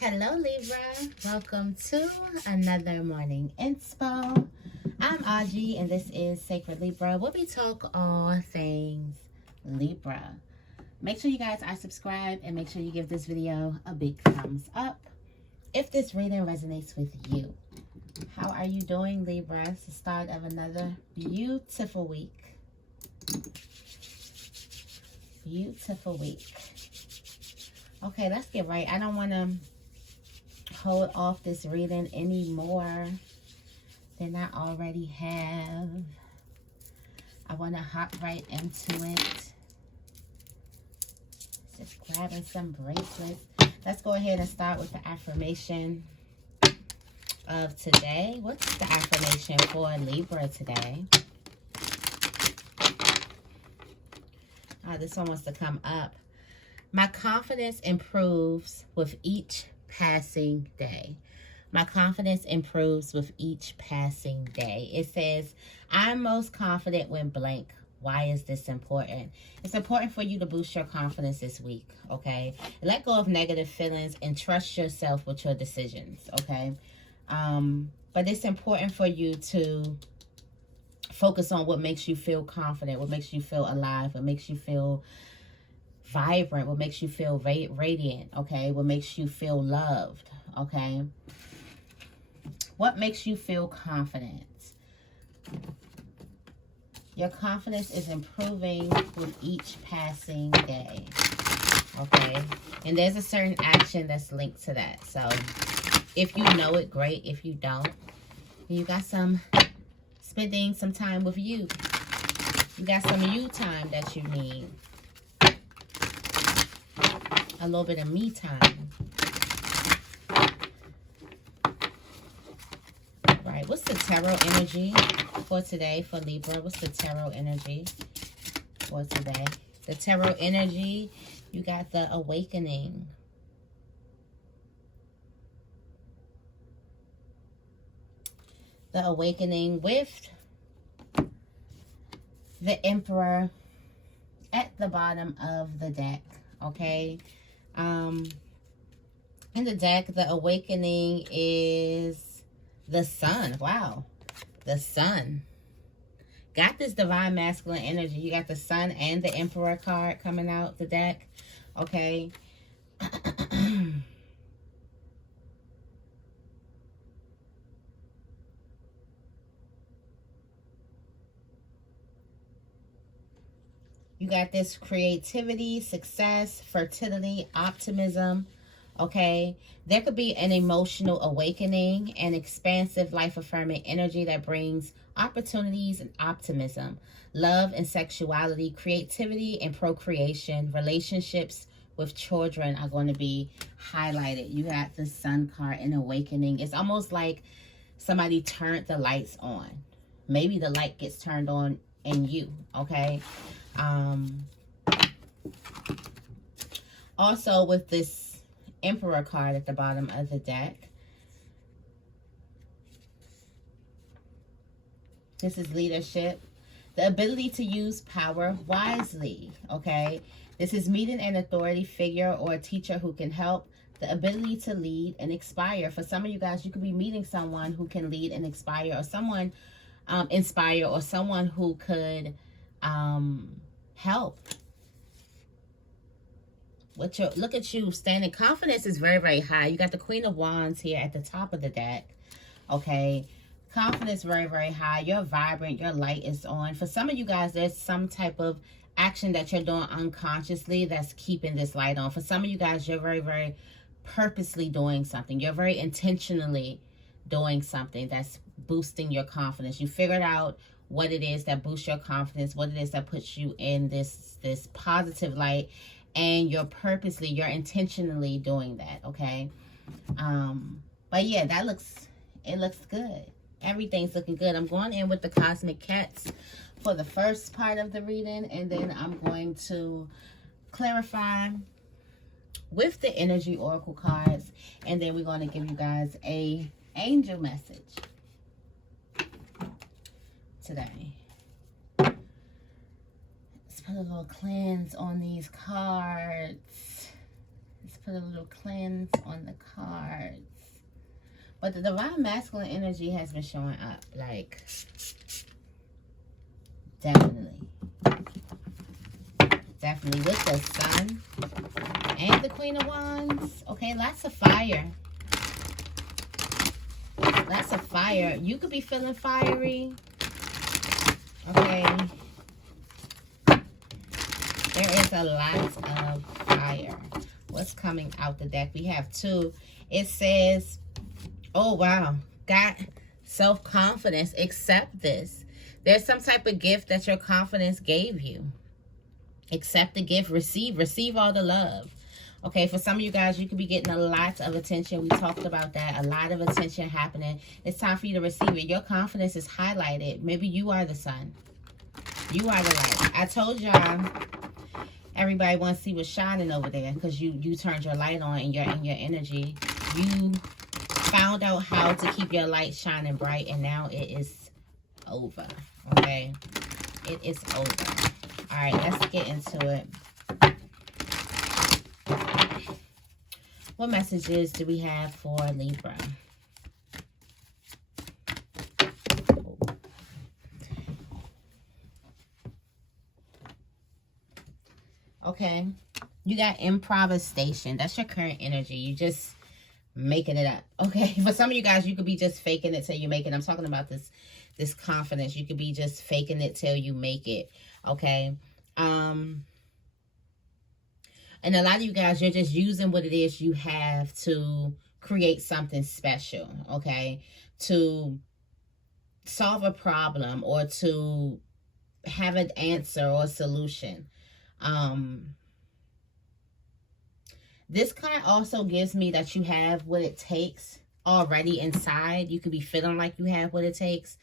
Hello Libra, welcome to another morning inspo. I'm Auji and this is Sacred Libra, where we talk all things Libra. Make sure you guys are subscribed and make sure you give this video a big thumbs up if this reading resonates with you. How are you doing, Libra? It's the start of another beautiful week. Beautiful week. Okay, let's get right. I don't want to hold off this reading any more than I already have. I want to hop right into it. Just grabbing some bracelets. Let's go ahead and start with the affirmation of today. What's the affirmation for Libra today? This one wants to come up. My confidence improves with each passing day. My confidence improves with each passing day. It says, I'm most confident when blank. Why is this important? It's important for you to boost your confidence this week, okay? Let go of negative feelings and trust yourself with your decisions, okay? But it's important for you to focus on what makes you feel confident, what makes you feel alive, what makes you feel vibrant, what makes you feel radiant, okay? What makes you feel loved, okay? What makes you feel confident? Your confidence is improving with each passing day, okay? And there's a certain action that's linked to that. So if you know it, great. If you don't, you got spending some time with you. You got some you time that you need. A little bit of me time. Right. What's the tarot energy for today for Libra? What's the tarot energy for today? The tarot energy, you got the awakening. The awakening with the Emperor at the bottom of the deck, okay? In the deck, the awakening is the sun. Wow. The sun. Got this divine masculine energy. You got the sun and the Emperor card coming out the deck, okay? You got this creativity, success, fertility, optimism, okay? There could be an emotional awakening, an expansive, life-affirming energy that brings opportunities and optimism, love and sexuality, creativity and procreation, relationships with children are going to be highlighted. You got the sun card and awakening. It's almost like somebody turned the lights on. Maybe the light gets turned on in you, okay? Also with this Emperor card at the bottom of the deck, this is leadership, the ability to use power wisely, okay? This is meeting an authority figure or a teacher who can help, the ability to lead and inspire. For some of you guys, you could be meeting someone who can lead and inspire, or someone inspire, or someone who could help. Look at you standing. Confidence is very, very high. You got the Queen of Wands here at the top of the deck, okay? Confidence very, very high. You're vibrant. Your light is on. For some of you guys, there's some type of action that you're doing unconsciously that's keeping this light on. For some of you guys, you're very, very purposely doing something. You're very intentionally doing something that's boosting your confidence. You figured out what it is that boosts your confidence, what it is that puts you in this positive light, and you're intentionally doing that, okay? But yeah, it looks good. Everything's looking good. I'm going in with the Cosmic Cats for the first part of the reading, and then I'm going to clarify with the Energy Oracle cards, and then we're going to give you guys a angel message today. Let's put a little cleanse on these cards. Let's put a little cleanse on the cards. But the divine masculine energy has been showing up. Like, definitely. Definitely with the Sun and the Queen of Wands. Okay, lots of fire. Lots of fire. You could be feeling fiery. Okay. There is a lot of fire. What's coming out the deck? We have 2. It says, oh, wow. Got self-confidence. Accept this. There's some type of gift that your confidence gave you. Accept the gift. Receive all the love. Okay, for some of you guys, you could be getting a lot of attention. We talked about that. A lot of attention happening. It's time for you to receive it. Your confidence is highlighted. Maybe you are the sun. You are the light. I told y'all, everybody wants to see what's shining over there because you turned your light on and your energy. You found out how to keep your light shining bright, and now it is over. Okay? It is over. All right, let's get into it. What messages do we have for Libra? Okay, you got improvisation. That's your current energy. You just making it up. Okay, for some of you guys, you could be just faking it till you make it. I'm talking about this confidence. You could be just faking it till you make it. Okay. And a lot of you guys, you're just using what it is you have to create something special, okay? To solve a problem or to have an answer or a solution. This card also gives me that you have what it takes already inside. You could be feeling like you have what it takes.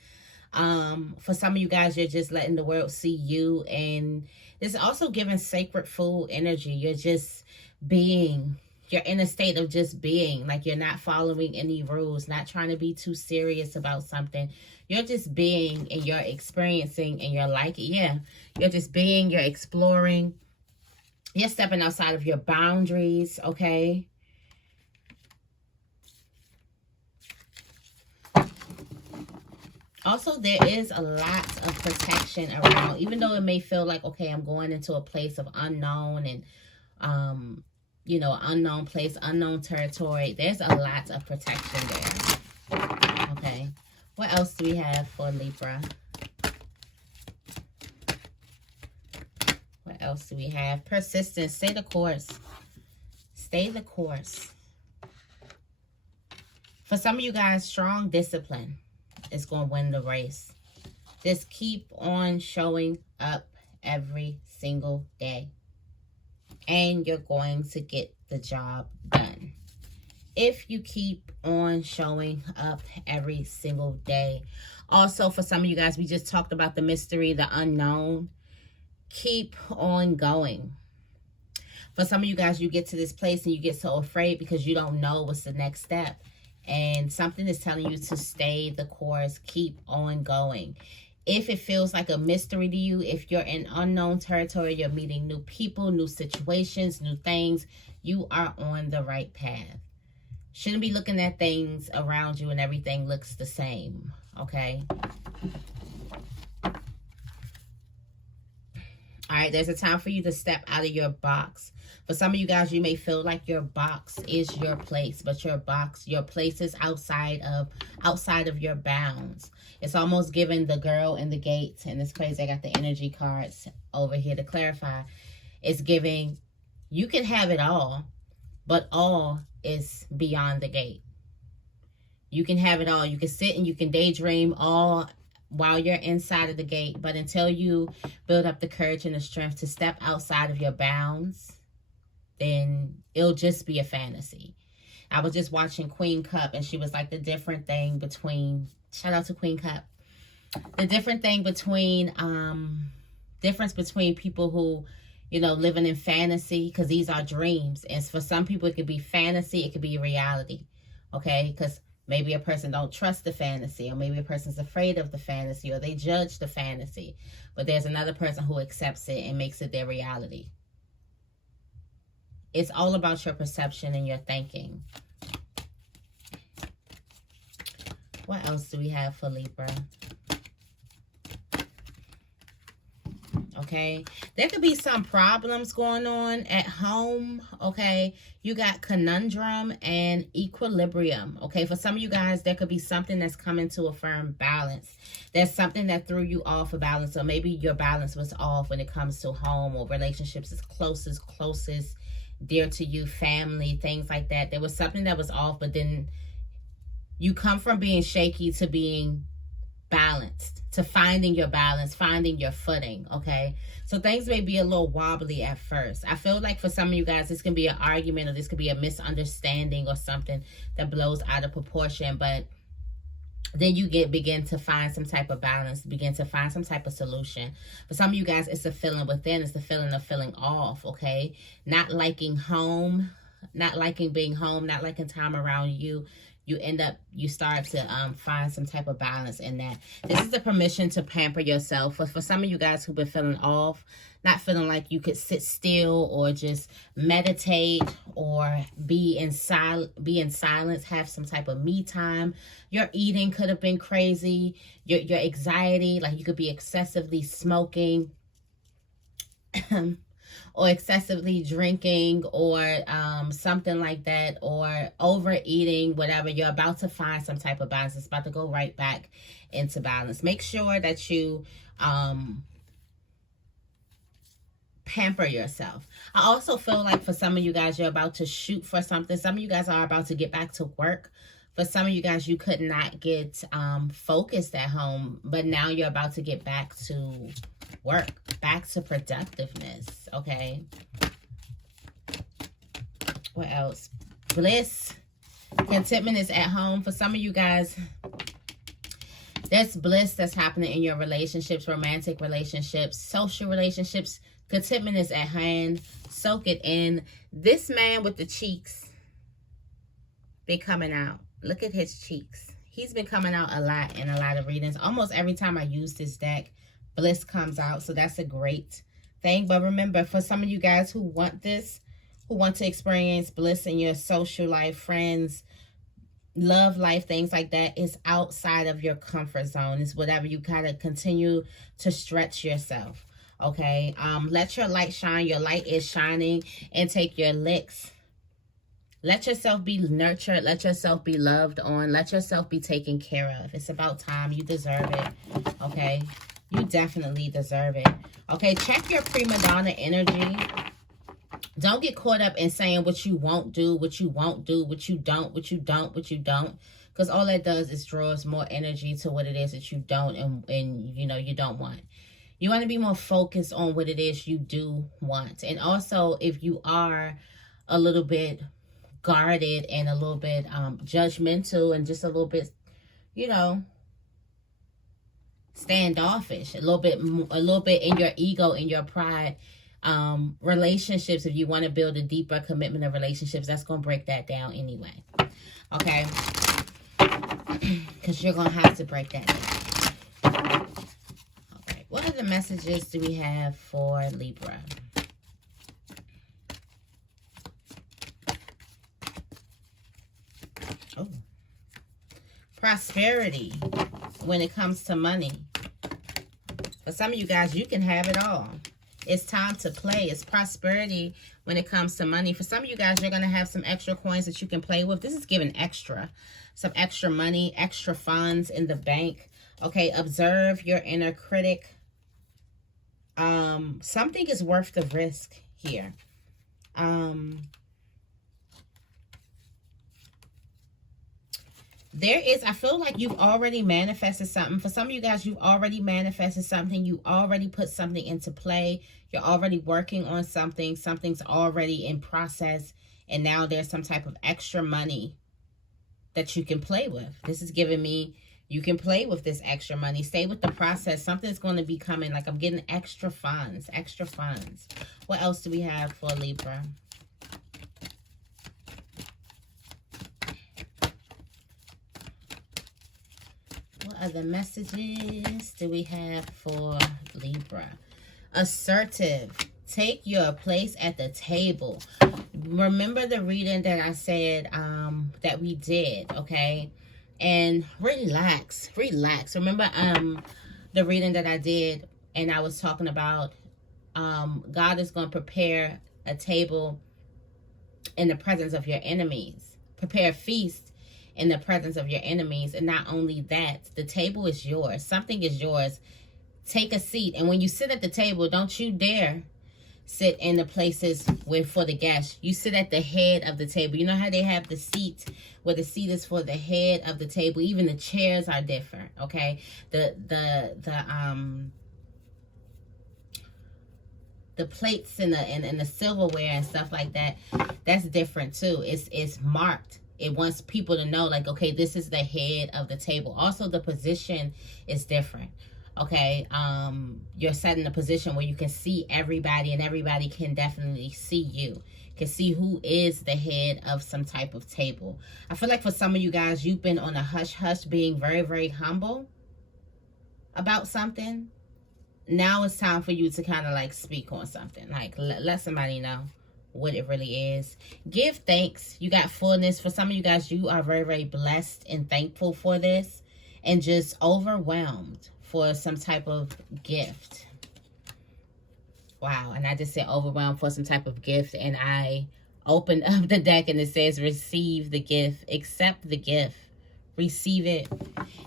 For some of you guys, you're just letting the world see you, and it's also giving sacred food energy. You're just being. You're in a state of just being. Like, you're not following any rules, not trying to be too serious about something. You're just being, and you're experiencing, and you're liking. Yeah, you're just being, you're exploring. You're stepping outside of your boundaries, okay? Also, there is a lot of protection around, even though it may feel like, okay, I'm going into a place of unknown and, you know, unknown place, unknown territory. There's a lot of protection there. Okay. What else do we have for Libra? What else do we have? Persistence. Stay the course. Stay the course. For some of you guys, strong discipline is going to win the race. Just keep on showing up every single day, and you're going to get the job done. If you keep on showing up every single day. Also, for some of you guys, we just talked about the mystery, the unknown. Keep on going. For some of you guys, you get to this place and you get so afraid because you don't know what's the next step. And something is telling you to stay the course, keep on going. If it feels like a mystery to you, if you're in unknown territory, you're meeting new people, new situations, new things, you are on the right path. Shouldn't be looking at things around you and everything looks the same, okay? All right, there's a time for you to step out of your box. For some of you guys, you may feel like your box is your place, but your place is outside of your bounds. It's almost giving the girl in the gate, and it's crazy, I got the energy cards over here to clarify. It's giving, you can have it all, but all is beyond the gate. You can have it all. You can sit and you can daydream all while you're inside of the gate, but until you build up the courage and the strength to step outside of your bounds, then it'll just be a fantasy. I was just watching Queen Cup, and she was like, the different thing between, shout out to Queen Cup, the different thing between, difference between people who, you know, living in fantasy, because these are dreams. And for some people, it could be fantasy, it could be reality, okay? Because maybe a person don't trust the fantasy, or maybe a person's afraid of the fantasy, or they judge the fantasy. But there's another person who accepts it and makes it their reality. It's all about your perception and your thinking. What else do we have for Libra? Okay, there could be some problems going on at home. Okay, you got conundrum and equilibrium. Okay, for some of you guys, there could be something that's coming to a firm balance. There's something that threw you off a balance, or maybe your balance was off when it comes to home or relationships as closest dear to you, family, things like that. There was something that was off, but then you come from being shaky to being balanced, to finding your balance, finding your footing. Okay, so things may be a little wobbly at first. I feel like for some of you guys, this can be an argument, or this could be a misunderstanding or something that blows out of proportion, but then you begin to find some type of balance, begin to find some type of solution. For some of you guys, it's a feeling within. It's the feeling of feeling off. Okay, not liking home, not liking being home, not liking time around you. You start to find some type of balance in that. This is the permission to pamper yourself. For some of you guys who've been feeling off, not feeling like you could sit still or just meditate or be in silence, have some type of me time. Your eating could have been crazy. Your anxiety, like you could be excessively smoking or excessively drinking, or something like that, or overeating, whatever. You're about to find some type of balance. It's about to go right back into balance. Make sure that you pamper yourself. I also feel like for some of you guys, you're about to shoot for something. Some of you guys are about to get back to work. For some of you guys, you could not get focused at home, but now you're about to get back to work, back to productiveness. Okay, what else? Bliss, contentment is at home. For some of you guys, there's bliss that's happening in your relationships, romantic relationships, social relationships. Contentment is at hand. Soak it in. This man with the cheeks been coming out. Look at his cheeks. He's been coming out a lot in a lot of readings. Almost every time I use this deck, bliss comes out. So that's a great thing. But remember, for some of you guys who want this, who want to experience bliss in your social life, friends, love life, things like that, is outside of your comfort zone. It's whatever you gotta continue to stretch yourself. Okay, let your light shine. Your light is shining, and take your licks. Let yourself be nurtured. Let yourself be loved on. Let yourself be taken care of. It's about time. You deserve it. Okay, you definitely deserve it. Okay, check your prima donna energy. Don't get caught up in saying what you won't do, what you won't do, what you don't, what you don't, what you don't. Because all that does is draws more energy to what it is that you don't and you know, you don't want. You want to be more focused on what it is you do want. And also, if you are a little bit guarded and a little bit judgmental and just a little bit, you know, standoffish, a little bit in your ego, in your pride, relationships, if you want to build a deeper commitment of relationships, that's going to break that down anyway. Okay, because you're going to have to break that down. Okay, what other messages do we have for Libra? Oh, prosperity when it comes to money. For some of you guys, you can have it all. It's time to play. It's prosperity when it comes to money. For some of you guys, you're going to have some extra coins that you can play with. This is giving extra. Some extra money, extra funds in the bank. Okay, observe your inner critic. Something is worth the risk here. There is, I feel like you've already manifested something. For some of you guys, you've already manifested something. You already put something into play. You're already working on something. Something's already in process. And now there's some type of extra money that you can play with. This is giving me, you can play with this extra money. Stay with the process. Something's going to be coming. Like I'm getting extra funds, extra funds. What else do we have for Libra? What other messages do we have for Libra? Assertive. Take your place at the table. remember the reading that I said that we did, okay? And relax. Remember the reading that I did, and I was talking about God is going to prepare a table in the presence of your enemies. Prepare a feast in the presence of your enemies. And not only that, the table is yours. Something is yours. Take a seat. And when you sit at the table, don't you dare sit in the places where for the guests. You sit at the head of the table. You know how they have the seat where the seat is for the head of the table. Even the chairs are different, okay? The plates and the silverware and stuff like that, that's different too. It's marked. It wants people to know, like, okay, this is the head of the table. Also, the position is different. Okay, you're set in a position where you can see everybody, and everybody can definitely see you, can see who is the head of some type of table. I feel like for some of you guys, you've been on a hush-hush, being very, very humble about something. Now it's time for you to kind of like speak on something, like let somebody know what it really is. Give thanks. You got fullness. For some of you guys, you are very, very blessed and thankful for this, and just overwhelmed for some type of gift. Wow. And I just said overwhelmed for some type of gift, and I opened up the deck and it says receive the gift, accept the gift, receive it,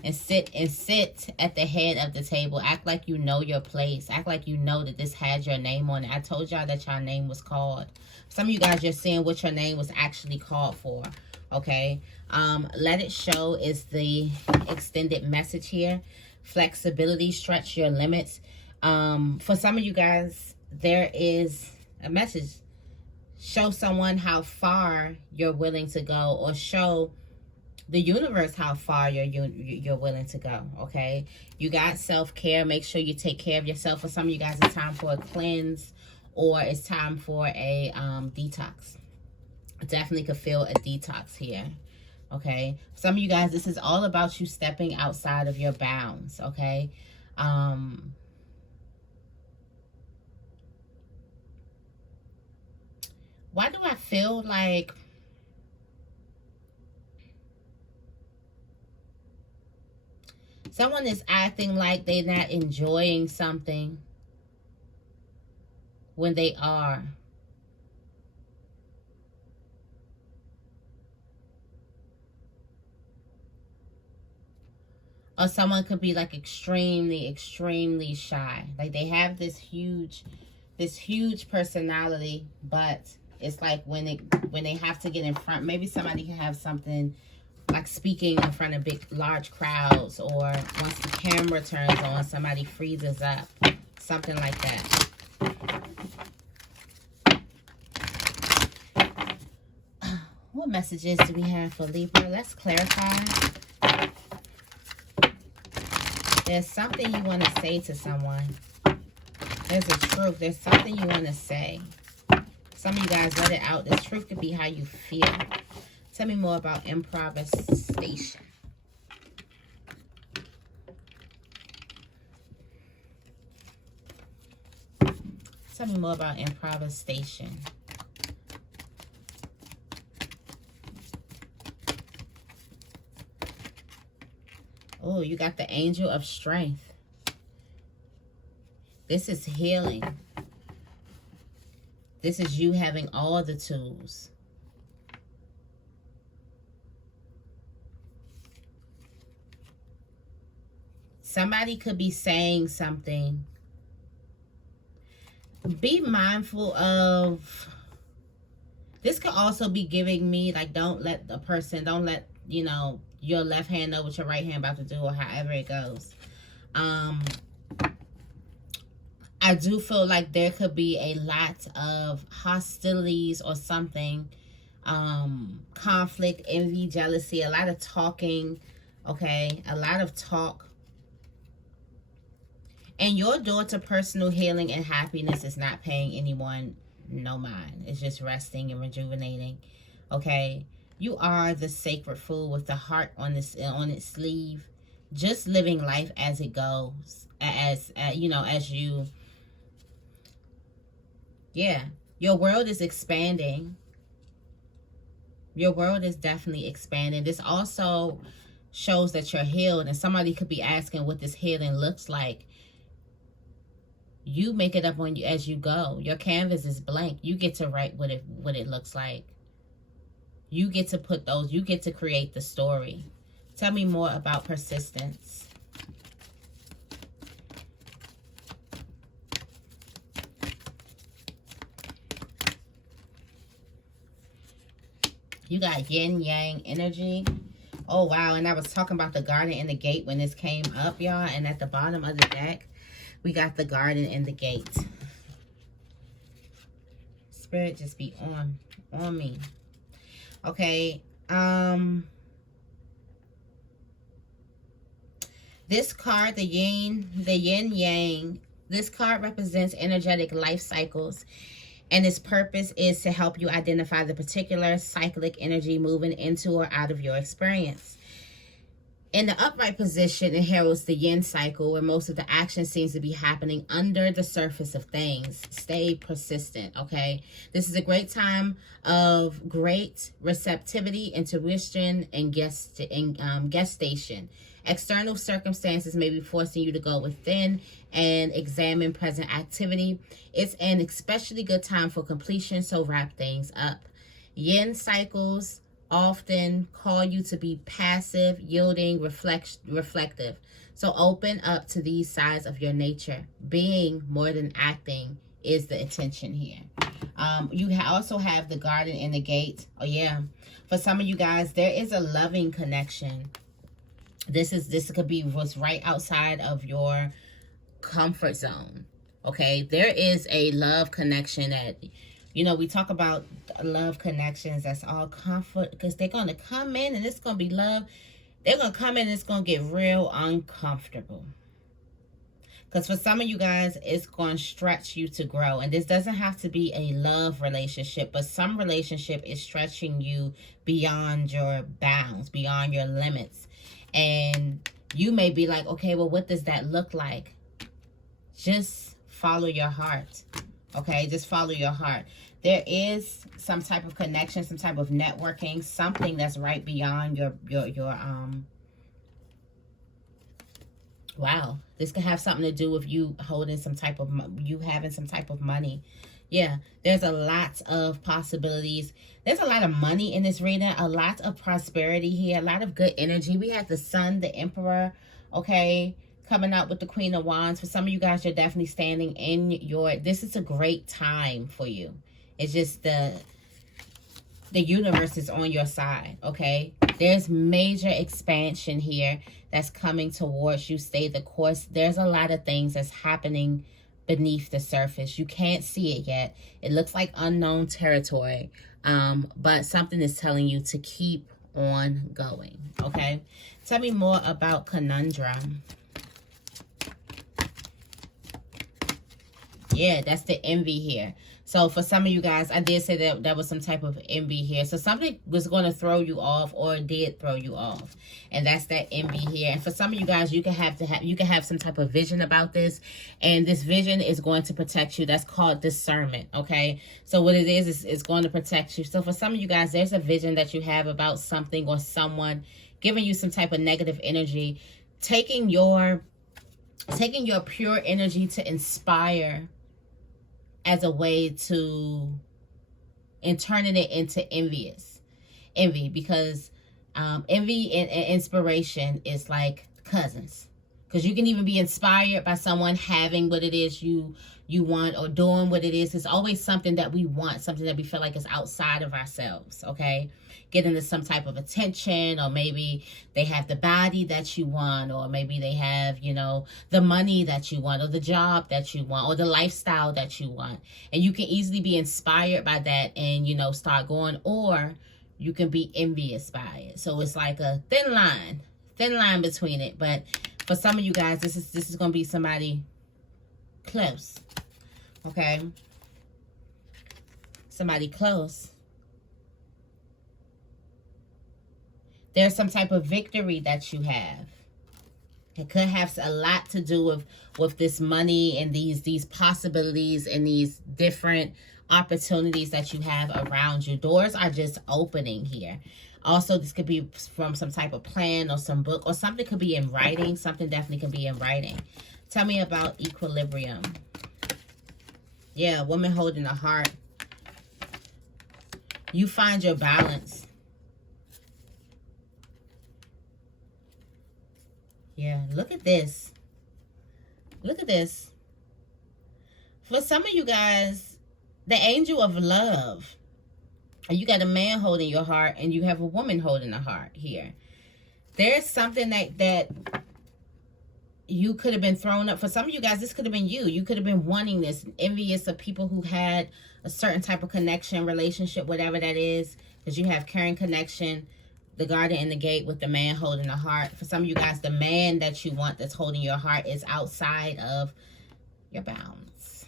and sit at the head of the table. Act like you know your place. Act like you know that this had your name on it. I told y'all that your name was called. Some of you guys are seeing what your name was actually called for. Okay. Let it show is the extended message here. Flexibility, stretch your limits. For some of you guys, there is a message. Show someone how far you're willing to go, or show the universe how far you're willing to go. Okay, you got self-care. Make sure you take care of yourself. For some of you guys, it's time for a cleanse, or it's time for a detox. I definitely could feel a detox here. Okay, some of you guys, this is all about you stepping outside of your bounds. Okay, why do I feel like someone is acting like they're not enjoying something when they are? Or someone could be like extremely, extremely shy. Like they have this huge personality, but it's like when they have to get in front, maybe somebody can have something like speaking in front of large crowds, or once the camera turns on, somebody freezes up, something like that. What messages do we have for Libra? Let's clarify. There's something you want to say to someone. There's a truth. There's something you want to say. Some of you guys, let it out. This truth could be how you feel. Tell me more about improvisation. Tell me more about improvisation. Oh, you got the angel of strength. This is healing. This is you having all the tools. Somebody could be saying something. Be mindful of, this could also be giving me, like, don't let, you know, your left hand know what your right hand about to do, or however it goes. I do feel like there could be a lot of hostilities or something, conflict, envy, jealousy, a lot of talking, okay, a lot of talk. And your door to personal healing and happiness is not paying anyone no mind. It's just resting and rejuvenating, okay? You are the sacred fool with the heart on its sleeve, just living life as it goes, you know, as you, yeah. Your world is expanding. Your world is definitely expanding. This also shows that you're healed, and somebody could be asking what this healing looks like. You make it up on you as you go. Your canvas is blank. You get to write what it looks like. You get to put those, you get to create the story. Tell me more about persistence. You got yin yang energy. Oh wow, and I was talking about the garden and the gate when this came up, y'all, and at the bottom of the deck we got the garden and the gate. Spirit, just be on me. Okay. This card, the yin yang, this card represents energetic life cycles, and its purpose is to help you identify the particular cyclic energy moving into or out of your experience. In the upright position, it heralds the yin cycle, where most of the action seems to be happening under the surface of things. Stay persistent, okay? This is a great time of great receptivity, intuition, and gestation. External circumstances may be forcing you to go within and examine present activity. It's an especially good time for completion, so wrap things up. Yin cycles often call you to be passive, yielding, reflective. So open up to these sides of your nature. Being more than acting is the intention here. You also have the garden and the gate. Oh yeah, for some of you guys, there is a loving connection. This could be what's right outside of your comfort zone. Okay, there is a love connection that, you know, we talk about love connections. That's all comfort, because they're going to come in and it's going to be love. They're going to come in and it's going to get real uncomfortable. Because for some of you guys, it's going to stretch you to grow. And this doesn't have to be a love relationship, but some relationship is stretching you beyond your bounds, beyond your limits. And you may be like, okay, well, what does that look like? Just follow your heart. Okay, just follow your heart. There is some type of connection, some type of networking, something that's right beyond your wow. This could have something to do with you holding some type of, you having some type of money. Yeah, there's a lot of possibilities. There's a lot of money in this reading, a lot of prosperity here, a lot of good energy. We have the Sun, the Emperor, okay, coming out with the Queen of Wands. For some of you guys, you're definitely standing in your, this is a great time for you. It's just the universe is on your side, okay? There's major expansion here that's coming towards you. Stay the course. There's a lot of things that's happening beneath the surface. You can't see it yet. It looks like unknown territory, but something is telling you to keep on going, okay? Tell me more about conundrum. Yeah, that's the envy here. So for some of you guys, I did say that there was some type of envy here. So something was going to throw you off, or did throw you off, and that's that envy here. And for some of you guys, you can have some type of vision about this, and this vision is going to protect you. That's called discernment. Okay, so what it is it's going to protect you. So for some of you guys, there's a vision that you have about something or someone giving you some type of negative energy, taking your pure energy to inspire as a way to, and turning it into envy, because envy and inspiration is like cousins, because you can even be inspired by someone having what it is you want, or doing what it is. It's always something that we want, something that we feel like is outside of ourselves, okay? Getting to some type of attention, or maybe they have the body that you want, or maybe they have, you know, the money that you want, or the job that you want, or the lifestyle that you want. And you can easily be inspired by that and, you know, start going, or you can be envious by it. So it's like a thin line between it. But for some of you guys, this is going to be somebody close, okay? Somebody close. There's some type of victory that you have. It could have a lot to do with this money and these possibilities and these different opportunities that you have around you. Doors are just opening here. Also, this could be from some type of plan or some book, or something could be in writing. Something definitely could be in writing. Tell me about equilibrium. Yeah, woman holding a heart. You find your balance. Yeah, look at this. Look at this. For some of you guys, the angel of love. And you got a man holding your heart, and you have a woman holding a heart here. There's something that you could have been thrown up. For some of you guys, this could have been you. You could have been wanting this, envious of people who had a certain type of connection, relationship, whatever that is. Because you have caring connection, the garden and the gate with the man holding the heart. For some of you guys, the man that you want that's holding your heart is outside of your bounds.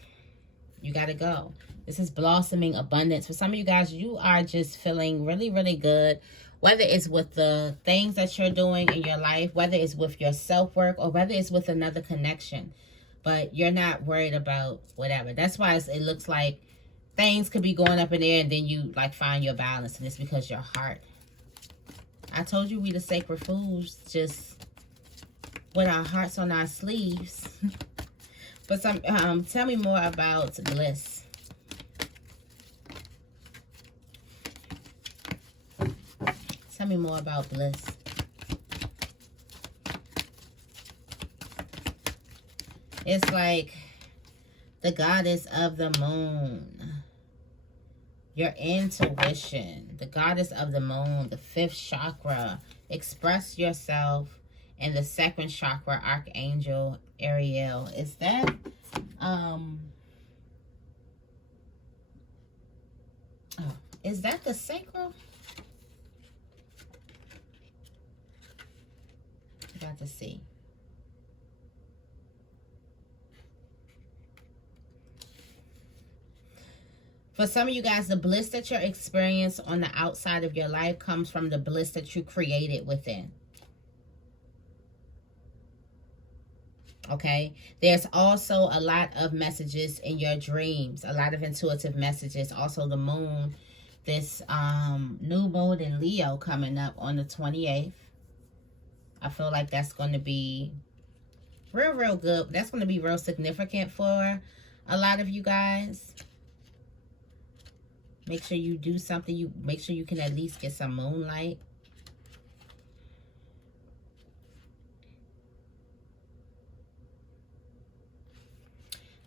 You got to go. This is blossoming abundance. For some of you guys, you are just feeling really, really good. Whether it's with the things that you're doing in your life, whether it's with your self-work, or whether it's with another connection. But you're not worried about whatever. That's why it looks like things could be going up in there, and then you like find your balance. And it's because your heart. I told you we the sacred fools, just with our hearts on our sleeves. But tell me more about bliss. Tell me more about bliss. It's like the goddess of the moon. Your intuition. The goddess of the moon. The 5th chakra. Express yourself. And the 2nd chakra, Archangel Ariel. Is that is that the sacral? Got to see. For some of you guys, the bliss that you're experiencing on the outside of your life comes from the bliss that you created within. Okay? There's also a lot of messages in your dreams. A lot of intuitive messages. Also the moon. This new moon in Leo coming up on the 28th. I feel like that's going to be real good. That's going to be real significant for a lot of you guys. Make sure you do something. Make sure you can at least get some moonlight.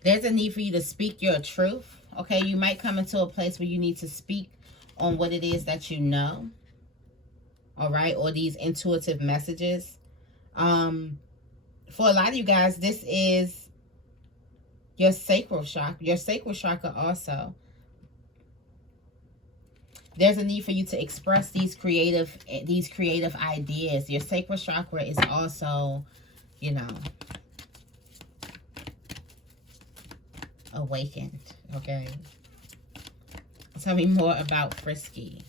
There's a need for you to speak your truth. Okay, you might come into a place where you need to speak on what it is that you know. All right, or these intuitive messages. For a lot of you guys, this is your sacral chakra. Your sacral chakra also. There's a need for you to express these creative ideas. Your sacral chakra is also, you know, awakened. Okay. Tell me more about Frisky.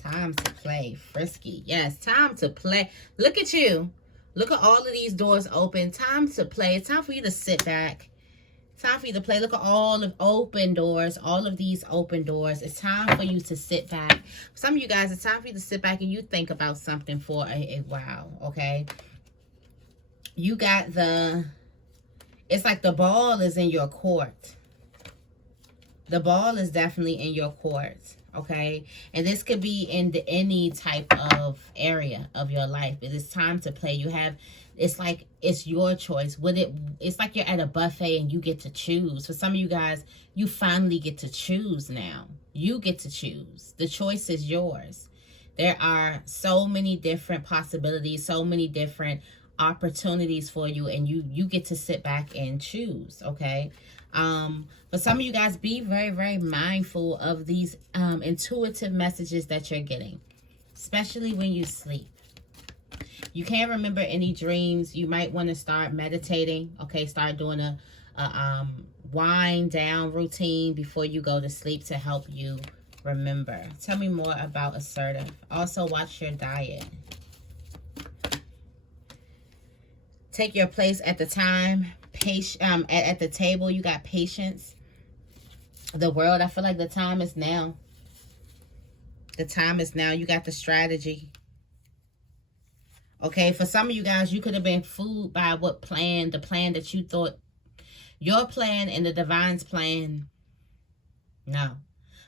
Time to play. Frisky. Yes, time to play. Look at you. Look at all of these doors open. Time to play. It's time for you to sit back. Time for you to play. Look at all of open doors. All of these open doors. It's time for you to sit back. For some of you guys, it's time for you to sit back and you think about something for a while. Okay. You got it's like the ball is in your court. The ball is definitely in your court. Okay, and this could be in any type of area of your life. It is time to play. You have, it's like it's your choice. It's like you're at a buffet and you get to choose. For some of you guys, you finally get to choose now. You get to choose. The choice is yours. There are so many different possibilities, so many different opportunities for you, and you get to sit back and choose. Okay. But some of you guys, be very, very mindful of these intuitive messages that you're getting, especially when you sleep. You can't remember any dreams. You might want to start meditating. Okay, start doing a wind down routine before you go to sleep to help you remember. Tell me more about assertive. Also, watch your diet. Take your place at the time. At the table, you got patience. The World, I feel like the time is now. The time is now. You got the strategy. Okay, for some of you guys, you could have been fooled by what plan, the plan that you thought, your plan and the divine's plan. No.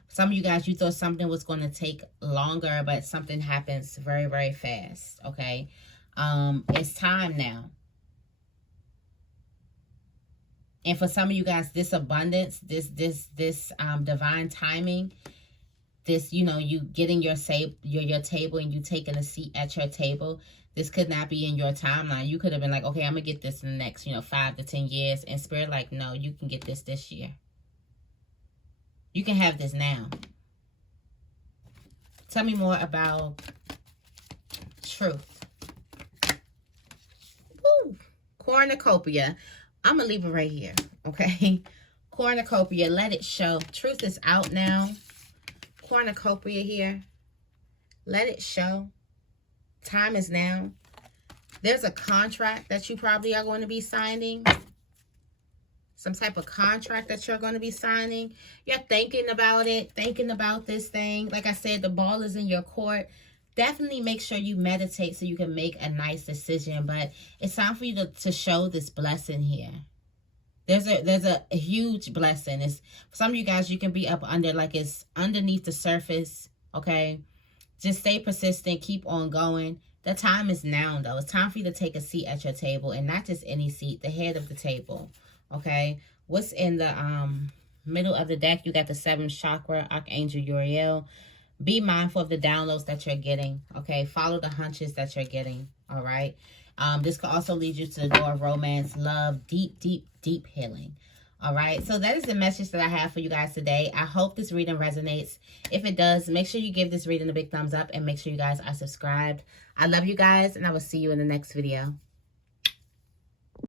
Some of you guys, you thought something was going to take longer, but something happens very, very fast. Okay, it's time now. And for some of you guys, this abundance, this divine timing, this, you know, you getting your table and you taking a seat at your table, this could not be in your timeline. You could have been like, okay, I'm gonna get this in the next, 5 to 10 years. And Spirit like, no, you can get this year. You can have this now. Tell me more about truth. Woo! Cornucopia. I'm going to leave it right here, okay? Cornucopia, let it show. Truth is out now. Cornucopia here. Let it show. Time is now. There's a contract that you probably are going to be signing. Some type of contract that you're going to be signing. You're thinking about it, thinking about this thing. Like I said, the ball is in your court. Definitely make sure you meditate so you can make a nice decision. But it's time for you to show this blessing here. There's a huge blessing. It's, for some of you guys, you can be up under, like it's underneath the surface. Okay. Just stay persistent. Keep on going. The time is now, though. It's time for you to take a seat at your table. And not just any seat. The head of the table. Okay. What's in the middle of the deck? You got the 7th chakra, Archangel Uriel. Be mindful of the downloads that you're getting, okay? Follow the hunches that you're getting, all right? This could also lead you to the door of romance, love, deep, deep, deep healing, all right? So that is the message that I have for you guys today. I hope this reading resonates. If it does, make sure you give this reading a big thumbs up and make sure you guys are subscribed. I love you guys, and I will see you in the next video.